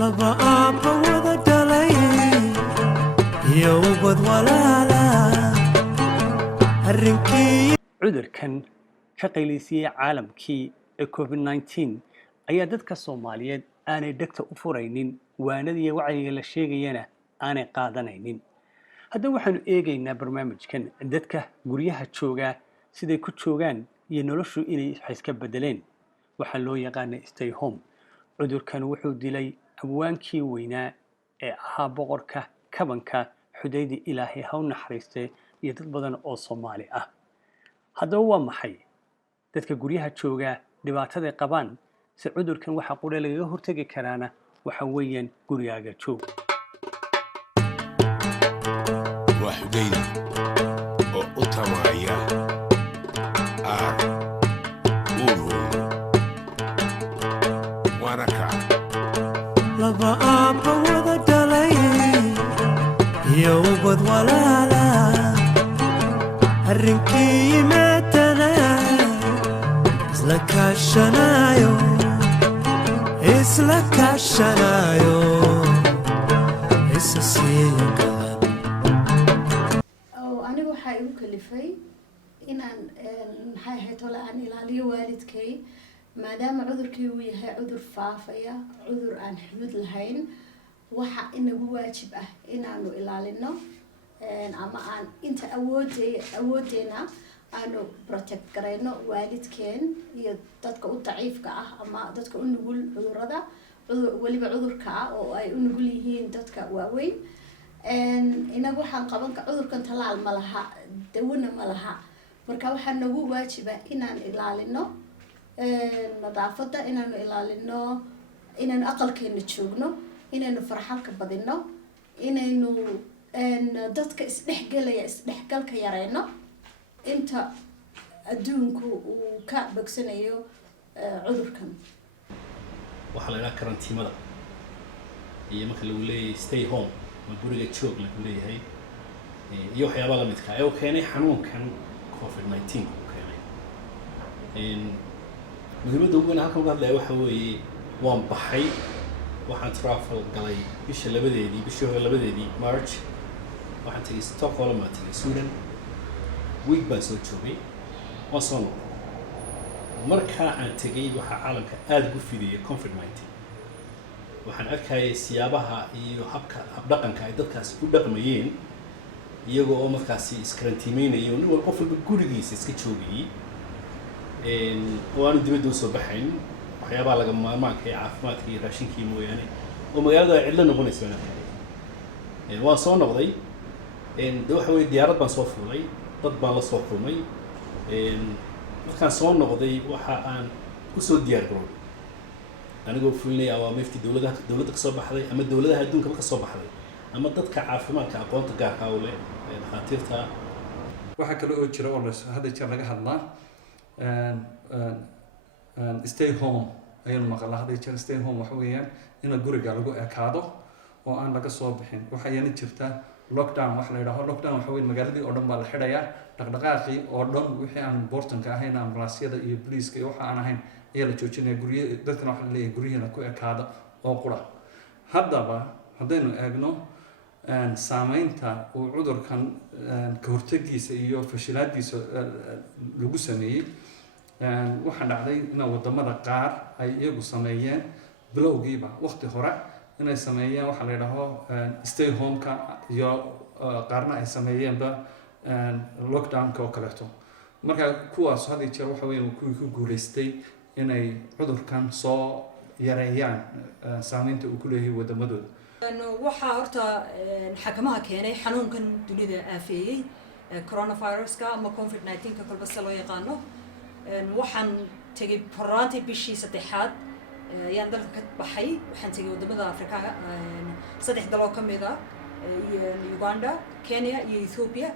laba aabba wada dhalay iyo ubad walaala arrinkii cudurkan ka qaylisiyay caalamkii ee COVID-19 ayaa dadka Soomaaliyeed aanay dhagta u furaynin waanadii wacyiga la sheegayana aanay qaadanaynin. Hadda waxaanu eegaynaa barnaamijkan dadka guryaha jooga siday ku joogaan iyo noloshu inay iska bedeleen waxa loo yaqaan stay home. cudurkan wuxuu dilay abwaankii weynaa ee ahaa boqorka kabanka xudaydi ilaahay ha u naxariistay iyo dad badan oo Soomaali ah. haddaba waa maxay dadka guryaha jooga dhibaatada qabaan si cudurkan waxa qura laga hortagi karaana waxa weeyaan gurigaaga joog. وحدينا وأتمايا أولو وركع laba aabba wada dhalay iyo ubad walaala arrinkii yimaadana isla kaashanayo isa siiyo galan anigu waxaa igu kalifay inaan maxay ahayd oo aan ilaaliyo waalidkay maadaama cudurkii uu yahay cudur faafaya cudur aan xuduud lahayn waxa inagu waajib ah inaanu ilaalino ama aan inta awoodeena aanu protect gareyno waalidkeen iyo dadka u daciifka ah ama dadka u nugul cudurada waliba cudurka oo ay u nugul yihiin dadka waaweyn inagu waxaan qaban ka cudurkan talaal ma laha dawona ma laha marka waxaa nagu waajiba inaan ilaalino nadaafada inaanu ilaalino inaanu aqalkeena joogno inaanu farxalka badino inaanu dadka isdhexgalka yareyno inta adduunku uu ka bogsanayo cudurkan waxa la yiraahdaa karantiimada iyo marka lagu leeyahay stay home ma guriga joog lagu leeyahay iyo waxyaabo la midka ah oo keenay xanuunkan COVID-19 ku keenay muhiimadda ugu weyn halkan uga hadlaya waxa weeye waan baxay waxaan travel galay bishii labadeedii March waxaan tagay Stockholm aan tagay Sweden week baan soo joogay waan soo noqday markaa aan tagay waxaa caalamka aad ugu fidiyay COVID-19 waxaan arkayay siyaabaha iyo habdhaqanka ay dadkaas u dhaqmayeen iyagoo oo markaasi iskarantiimeynaya nin walba qof walba gurigiisa iska joogayay oo aanu dibadda usoo baxayn waxyaabaha laga maarmaanka ee caafimaadka iyo raashinkii mooyaane oo magaalada ay cidlo noqonayso waan soo noqday de waxa weeye diyaarad baan soo fuulay dad baan la soo kulmay markaan soo noqday waxa aan usoo diyaar garoobay anigoo fulinaya awaamirtii dowladda ka soo baxday ama dowladaha adduunka ka soo baxday ama dadka caafimaadka aqoonta gaarka u leh dhakhaatiirta waxa kale oo jira oo hadda jeer laga hadlaa stay home ayaynu maqalnaa hadda jeer stay home waxa weeyaan in guriga lagu ekaado oo aan laga soo bixin waxa yana jirta lockdown waxa la yiraahdo lockdown waxa weeye magaaladii oo dhan baa la xidhayaa dhaqdhaqaaqii oo dhan wixii aan importanka ahayn ambalaasyada iyo booliiska iyo waxa aan ahayn ayaa la joojinaya guryaha dadkana waxa la leeyahay guryaheena ku ekaada oo qura haddaba haddaynu eegno saameynta uu cudurkan ka hortagiisa iyo fashilaadiisa lagu sameeyey waxaa dhacday in wadamada qaar ay iyagu sameeyeen bilowgiiba waqti hore inay sameeyeen waxa la yiraahdo stay home-ka iyo qaarna ay sameeyeenba lockdown-ka oo kaleeto marka kuwaas hadii jeer waxa weeye kuwii ku guuleystay inay cudurkan soo yareeyaan saameynta uu ku leeyahay wadamadooda waxaa horta xakamaha keenay xanuunkan dunida aafeeyey coronavirus-ka ama COVID-19-ka kolba se loo yaqaano waxaan tegay horaantii bishii 3aad ayaan dalka ka baxay waxaan tegay wadamada Afrika 3 daloo ka mid ah Uganda, Kenya iyo Ethiopia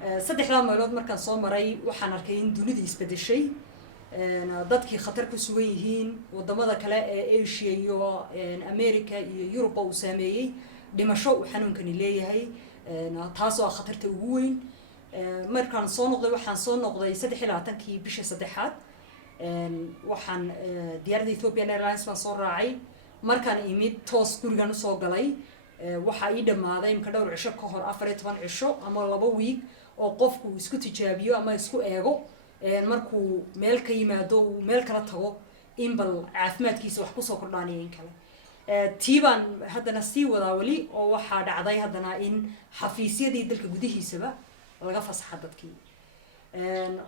3 meelood markaan soo maray waxaan arkay in dunida isbedeshay dadkii khatar ku sugan yihiin wadamada kale ee Asia iyo America iyo Europe uu saameeyay dhimasho uu xanuunkani leeyahay taas oo khatarta ugu weyn markaan soo noqday waxaan soo noqday 23kii bishii 3aad waxaan diyaaradda Ethiopian Airlines ma soo raacay markaan imid toos gurigan usoo galay waxaa ii dhammaaday imka dhowr cisho ka hor 14 cisho ama 2 week oo qofku isku tijaabiyo ama isku eego markuu meel ka yimaado uu meel kala tago in bal caafimaadkiisa wax kusoo kordhaanaya in kale tiibaan haddana sii wadaa weli oo waxaa dhacday haddana in xafiisyadii dalka gudihiisaba laga fasaxa dadkii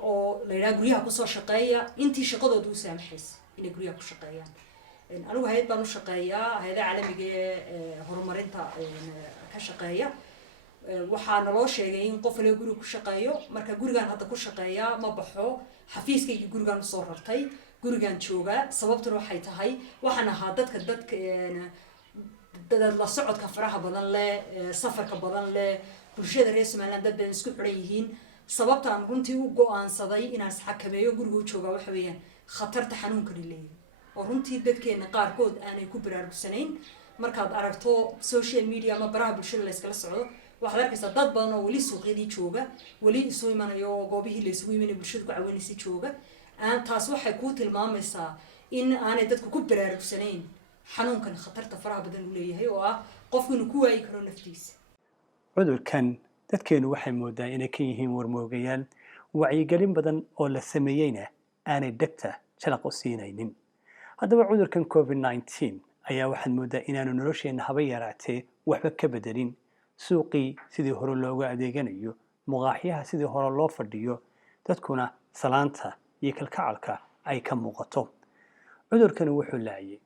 oo la yidhaha guryaha kusoo shaqeeya intii shaqadooda u saamaxaysa inay guryaha ku shaqeeyaan anigu hay-ad baan u shaqeeyaa hay-adaha caalamiga ee horumarinta ka shaqeeya waxaa naloo sheegay in qof laga guriga ku shaqeeyo marka gurigaan hadda ku shaqeeya ma baxo xafiiskayga gurigaan usoo rartay gurigaan joogaa sababtuna waxay tahay waxaan ahaa dadka la socodka faraha badan leh safarka badan leh bulshada reer Somaliland dad badan isku xiran yihiin sababta aan runtii u go'aansaday inaan isxakameeyo guriga u joogaa waxa weeyaan khatarta xanuunka leeyahay oo runtii dadkeena qaarkood aanay ku baraarugsanayn markaad aragto social media ama baraha bulshada la iskala socdo waxaad arkaysaa dad badan oo weli suuqyadii jooga weli isu imanayo goobihii la isugu imanay bulshada ku caawinaysa jooga taas waxay ku tilmaamaysaa in aanay dadku ku baraarugsanayn xanuunkan khatarta faraha badan u leeyahay oo ah qofku inuu ku waayi karo naftiisa cudurkan dadkeenu waxay moodaa inay ka yihiin warmoogayaal wacyigelin badan oo la sameeyeyna aanay dhegta jalaq u siinaynin haddaba cudurkan covid-19 ayaa waxaad moodaa inaanu nolosheenna haba yaraatee waxba ka bedelin suuqii sidii hore looga adeeganayo muqaaxyaha sidii hore loo fadhiyo dadkuna salaanta iyo kalkacalka ay ka muuqato cudurkani wuxuu laayay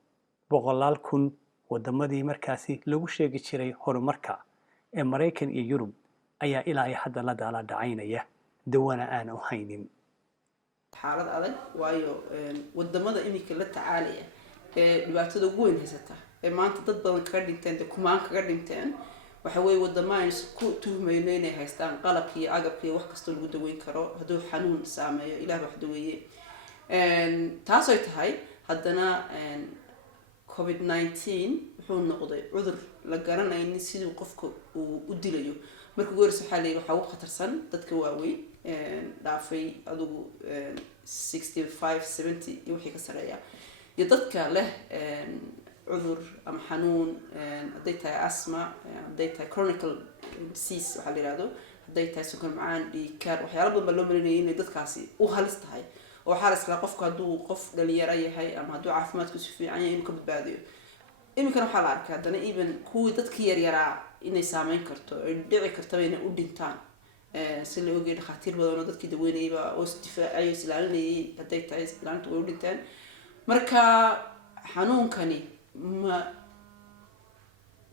100,000 wadamadii markaasi lagu sheegi jiray horumarka ee Mareykan iyo Yurub ayaa ilaa hadda la daala dhacaynaya dawana aan u haynin xaalad adag waayo wadamada imika la tacaalaya ee dhibaatada ugu weyn haysata ee maanta dad badan kaga dhinteen kumaan kaga dhinteen waxa weeye wadamo ay ku tuhmayno inay haystaan qalabkii agabkii wax kasta lagu daweyn karo hadduu xanuun saameeyo ilaah wax daweeye taas ay tahay haddana covid-19 wuxuu noqday cudur la garanaynin siduu qofka uu u dilayo marka ugu horeysa waxaa leeyahay waxaa ugu khatarsan dadka waaweyn dhaafay adigu 65 70 iyo wixii ka sareeya iyo dadka leh cudur ama xanuun hadday tahay asma hadday tahay chronic disease waxaa la yidhahdo hadday tahay sokor macaan dhiigkar waxyaalo badan baa loo malinayay inay dadkaasi u halis tahay oo waxaa la islaa qofku hadduu qof dhalinyaro yahay ama hadduu caafimaadkiisu fiican yahay inuu ka badbaadiyo iminkana waxaa la arkay haddana even kuwii dadkii yaryaraa inay saameyn karto ay dhici kartaba inay u dhintaan si la ogay dhakhaatiir badan oo dadkii daweynayba oo isdifaacay is ilaalinayay hadday tahay ilaalintu way u dhinteen marka xanuunkani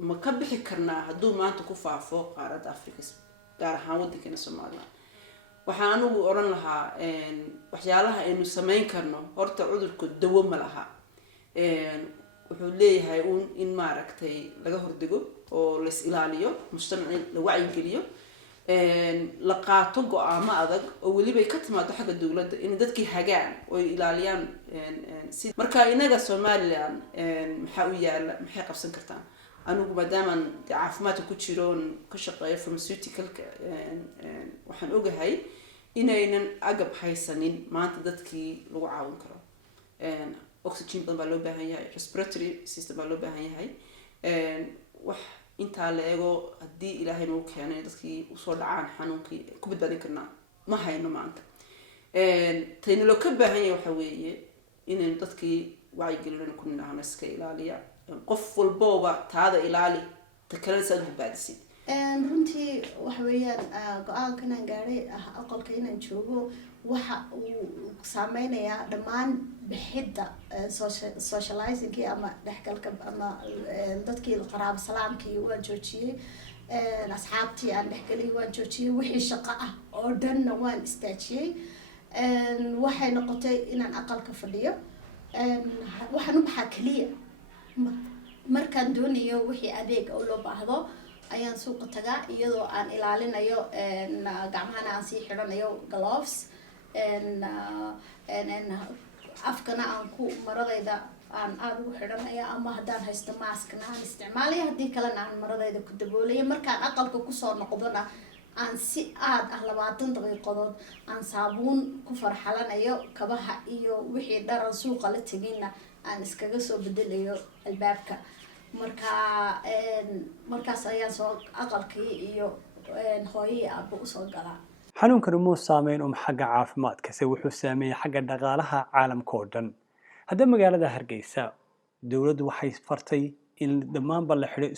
ma ka bixi karnaa hadduu maanta ku faafo qaaradda Afrika gaar ahaan waddankeena Soomaaliya waxaan anigu oran lahaa waxyaalaha aynu sameyn karno horta cudurku dawo ma laha wuxuu leeyahay in maaragtay laga hordego oo la is ilaaliyo mujtamaca la wacyi geliyo la qaato go'aamo adag oo waliba ka timaado xagga dawladda in dadkii hagaan oo ilaaliyaan si marka inaga Soomaaliland maxaa u yaala maxay qabsan kartaa anigu maadaama caafimaadka ku jiro ka shaqeeyo pharmaceutical waxaan ogahay inaynan agab haysanin maanta dadkii lagu caawin karo oxygen badan baa loo baahan yahay respiratory system baa loo baahan yahay wax intaa la eego haddii ilaahay noo keenay dadkii usoo dhacaan xanuunkii ku badbaadin karnaa ma hayno maanta tayna loo ka baahan yahay waxa weeye inaynu dadkii wacyigelin ku nidhaahno iska ilaaliya qof walbooba taada ilaali ta kalena saad badbaadisid runtii waxa weeyaan go-aankan aan gaadhay aqalka inaan joogo waxa uu saameynayaa dhammaan bixidda socializingkii ama dhexgalka ama dadkii qaraabo salaamkii waan joojiyey asxaabtii aan dhexgalay waan joojiyey wixii shaqo ah oo dhanna waan istaajiyey waxay noqotay inaan aqalka fadhiyo waxaan u baxaa keliya markaan doonayo wixii adeeg oo loo baahdo ayaan suuqa tagaa iyadoo aan ilaalinayo gacmahana aan sii xidhanayo gloves afkana aan ku maradayda aan aada ugu xidhanaya ama haddaan haysto maskna aan isticmaalaya haddii kalena aan maradayda ku daboolaya markaan aqalka kusoo noqdona aan si aad ah 20 daqiiqadood aan saabuun ku farxalanayo kabaha iyo wixii dharan suuqa la tegayna aan iskaga soo bedelayo albaabka markaas ayaan soo aqalkii iyo hooyadii aabba usoo galaa. xanuunkani muu saameyn xagga caafimaadkase wuxuu saameeyey xagga dhaqaalaha caalamka oo dhan. hadda magaalada Hargeysa dowladdu waxay fartay in dhammaanba la xidho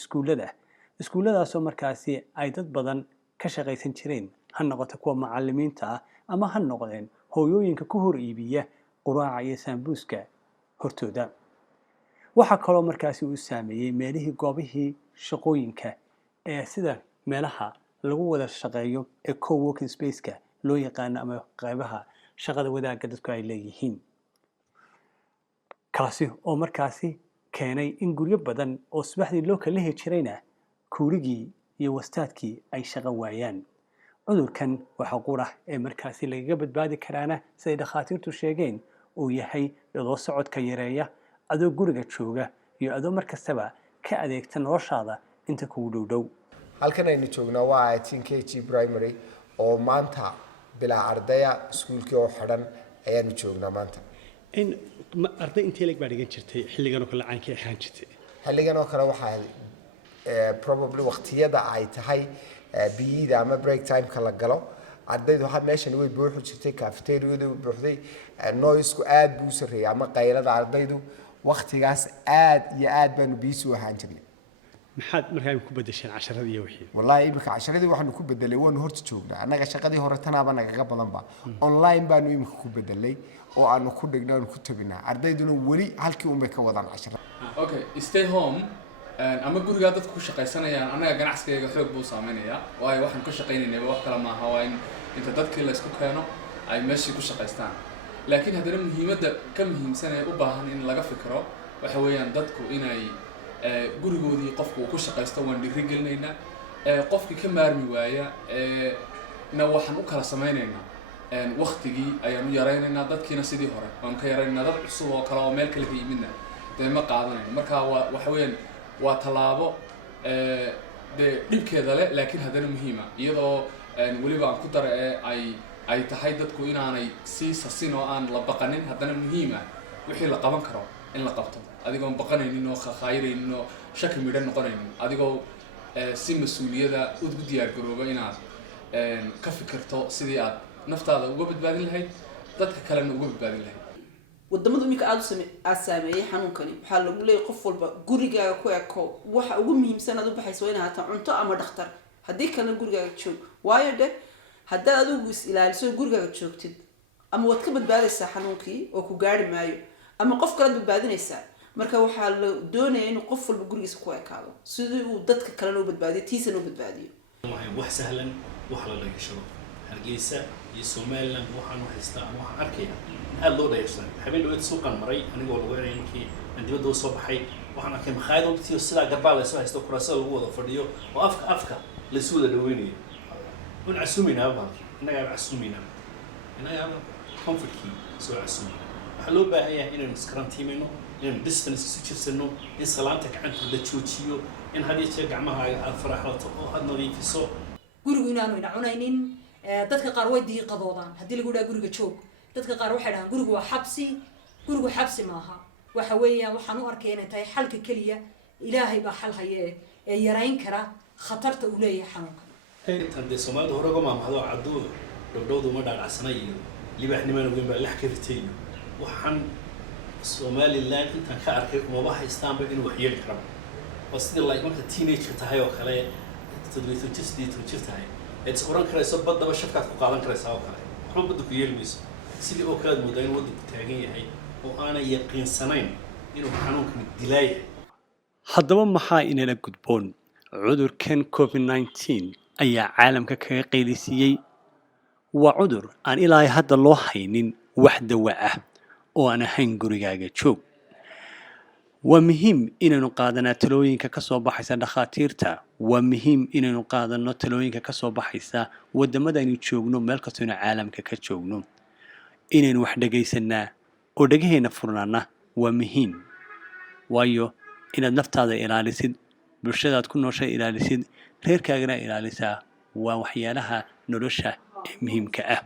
iskuulladaasoo markaasi ay dad badan ka shaqaysan jireen, ha noqoto kuwa macallimiinta ah ama ha noqdeen hooyooyinka ku hor iibiya quraaca iyo saambuuska hortooda. waxaa kaloo markaasi uu saameeyey meelihii goobihii shaqooyinka ee sida meelaha lagu wada shaqeeyo ee co-working space-ka loo yaqaano ama qaybaha shaqada wadaagga dadku ay leeyihiin, kaasi oo markaasi keenay in guryo badan oo subaxdii loo kala lehi jirayna kuuligii iyo wastaadkii ay shaqo waayaan. cudurkan waxa qura ee markaasi lagaga badbaadi karaana siday dhakhaatiirtu sheegeen uu yahay iyadoo socodka yareeya, adoo guriga jooga iyo adoo markastaba ka adeegta noloshaada inta kugu dhow. halkan aynu joognaa waa 18kg primary oo maanta bilaa ardaya iskuulkii oo xidhan ayaanu joognaa maanta. in arday intee leeg baa dhigan jirtay xilligan oo kale caankii ahaan jirtay? xilligan oo kale waxaa probably waqtiyada ay tahay biyida ama break time-ka la galo ardaydu waxaa meeshan way buuxu jirtay, cafeteria-du buuxday, noise-ku aad buu u sarreeyay ama qaylada ardaydu waqtigaas aad iyo aad baanu biisi u ahaan jirnay. maxaad markaa ku bedesheen casharadii iyo wixii? wallahi imika casharadii waxaanu ku bedelay waanu horta joognaa annaga shaqadii hore tanaaba nagaga badanba online baanu imika ku bedelay oo aanu ku dhignay aanu ku tabinaa ardayduna weli halkii unbay ka wadaan casharada. Okay, stay home ama guriga dadku ku shaqaysanayaan anaga ganacsigayga xoog buu saameynaya waayo waxaan ka shaqaynaynaa wax kale maaha waa in inta dadkii la isku keeno ay meeshii ku shaqaystaan. laakiin haddana muhiimadda ka muhiimsan ee u baahan in laga fikiro waxa weeyaan dadku inay gurigoodii qofku uu ku shaqaysto waan dhiirigelinaynaa. qofkii ka maarmi waaya na waxaan u kala samaynaynaa waqtigii ayaan u yaraynaynaa, dadkiina sidii hore waan ka yaraynaynaa, dad cusub oo kale oo meel kale ka yimidna dee ma qaadanayno. marka waxa weeyaan waa tallaabo dee dhibkeeda leh laakiin haddana muhiima, iyadoo weliba aan ku dara ay tahay dadku inaanay sii sasin oo aan la baqanin, haddana muhiima wixii la qaban karo in la qabto adigoon baqanaynin oo khaayraynin oo shaki midhan noqonaynin, adigoo si mas-uuliyada u diyaargarooba inaad ka fikirto sidii aad naftaada uga badbaadin lahayd dadka kalena uga badbaadin lahayd. wadamadu imika aad saameeyay xanuunkani waxaa lagu leeyahay qof walba gurigaaga ku eko waxa ugu muhiimsan aad u baxayso inay haataan cunto ama dhakhtar, haddii kalena gurigaaga joog waayo de haddaad adigu is ilaaliso gurigaaga joogtid ama waad ka badbaadaysaa xanuunkii oo ku gaari maayo ama qof kale badbaadinaysaa. marka waxaa la doonayaa inuu qof walba gurigiisa ku ekaado sidii uu dadka kalena u badbaadiyo tiisana u badbaadiyo. wax sahlan wax la dhagashado Hargeysa iyo Somaliland waxaan haystaa ama waxaan arkayaa aad loo dhaysan habeen dhaweyd suuqan maray anigoo lagu xireen inkii dibadda u soo baxay waxaan arkay makhaayad waqtiyo sida garbaal la soo haysto kuraasada lagu wada fadhiyo oo afka la soo wada dhaweynayo wan casuuminaa baalkii inaga casuuminaa inaga comfortkii soo casuuminaa waxaa loo baahan yahay inaynu iskarantiimino in distance isu jirsano in salaanta gacanta la joojiyo in hadii jeer gacmaha aad faraxato oo aad nadiifiso gurigu inaanu ina cunaynin. dadka qaar way diiqadoodaan haddii lagu dhaha guriga joog, dadka qaar waxay dhahaan gurigu waa xabsi. gurigu xabsi maaha, waxa weeyaan waxaan u arkay inay tahay xalka keliya ilaahay baa xal haya ee yarayn kara khatarta uu leeyahay xanuunka. intan dee Soomaalida hore uga maamahdo caduu dhowdhowdu ma dhaadhacsanay iyo libaaxnimaan weyn baa lax ka ritay waxaan Somaliland intan ka arkay uma haystaanba inuu wax yeeli karo oo sidii like marka teenager tahay oo kale tahay it's oran karayso badaba shafkaad ku qaadan karaysaa oo kale waxba badda ku yeelmayso sidii oo kale moodaa in waddanku taagan yahay oo aanay yaqiinsanayn inuu xanuunkan dilaayahay. haddaba maxaa inala gudboon? cudurkan COVID-19 ayaa caalamka kaga qaylisiiyey. waa cudur aan ilaa hadda loo haynin wax dawa ah oo aan ahayn gurigaaga joog. waa muhiim inaynu qaadanaa talooyinka ka soo baxaysa dhakhaatiirta. waa muhiim inaynu qaadano talooyinka ka soo baxaysa wadamada aynu joogno meel kastoo aynu caalamka ka joogno. inaynu wax dhagaysanaa oo dhagaheena furnaana waa muhiim, waayo inaad naftaada ilaalisid, bulshadaad ku nooshay ilaalisid, reerkaagana ilaalisaa waa waxyaalaha nolosha ee muhiimka ah.